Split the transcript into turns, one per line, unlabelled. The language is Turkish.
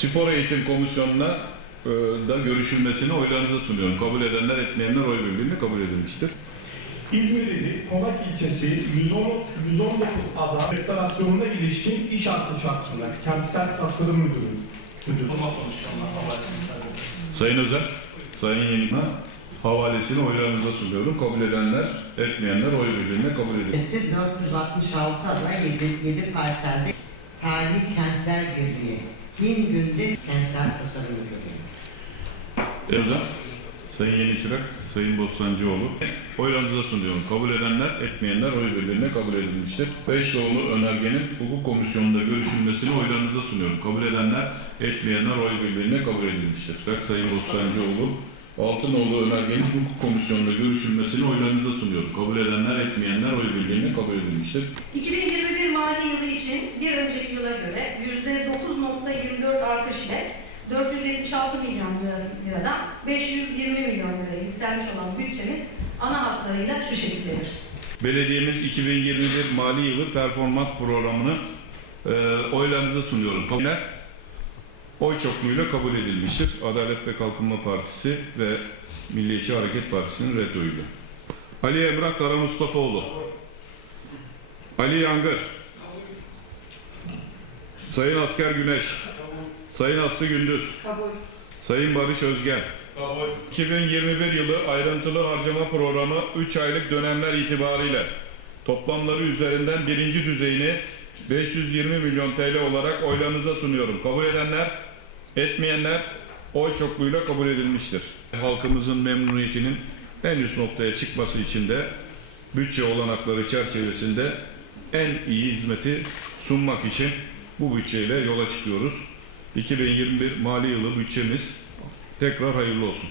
Spor Eğitim Komisyonu'na e, da görüşülmesini oylarınıza sunuyorum. Kabul edenler, etmeyenler oy birliğiyle kabul edilmiştir.
İzmir ili Konak ilçesi 110, 119 ada restorasyonuna ilişkin iş aklı şartında kentsel tasarım müdürü. Müdürü.
Sayın Özel, Sayın Yenik'e havalesini oylarınıza sunuyorum. Kabul edenler, etmeyenler oy birliğiyle kabul edilmiştir.
Sesi 466 ada 7, 7 parselde Tarihi Kentler Birliği. Bin günde kentsel tasarım müdürü.
Özel, Sayın Yeni Çırak, Sayın Bostancıoğlu oylarınıza sunuyorum. Kabul edenler, etmeyenler oy birliğine kabul edilmiştir. Beş doğulu önergenin hukuk komisyonunda görüşülmesini oylarınıza sunuyorum. Kabul edenler, etmeyenler oy birliğine kabul edilmiştir. Bak Sayın Bostancıoğlu, Altınoğlu önergenin hukuk komisyonunda görüşülmesini oylarınıza sunuyorum. Kabul edenler, etmeyenler oy birliğine kabul edilmiştir.
2021 mali yılı için bir önceki yıla göre %9.24 artış ile 476 milyon lira- liradan 520 milyon liraya yükselmiş olan bütçemiz ana hatlarıyla şu şekildedir.
Belediyemiz 2021 mali yılı performans programını e, oylarınıza sunuyorum. Kabuller oy çokluğuyla kabul edilmiştir. Adalet ve Kalkınma Partisi ve Milliyetçi Hareket Partisi'nin red oyuyla. Ali Emrah Kara Mustafaoğlu. Ali Yangır. Sayın Asker Güneş. Sayın Aslı Gündüz. Sayın Barış Özgen. 2021 yılı ayrıntılı harcama programı 3 aylık dönemler itibariyle toplamları üzerinden birinci düzeyini 520 milyon TL olarak oylarınıza sunuyorum. Kabul edenler, etmeyenler oy çokluğuyla kabul edilmiştir. Halkımızın memnuniyetinin en üst noktaya çıkması için de bütçe olanakları çerçevesinde en iyi hizmeti sunmak için bu bütçeyle yola çıkıyoruz. 2021 mali yılı bütçemiz tekrar hayırlı olsun.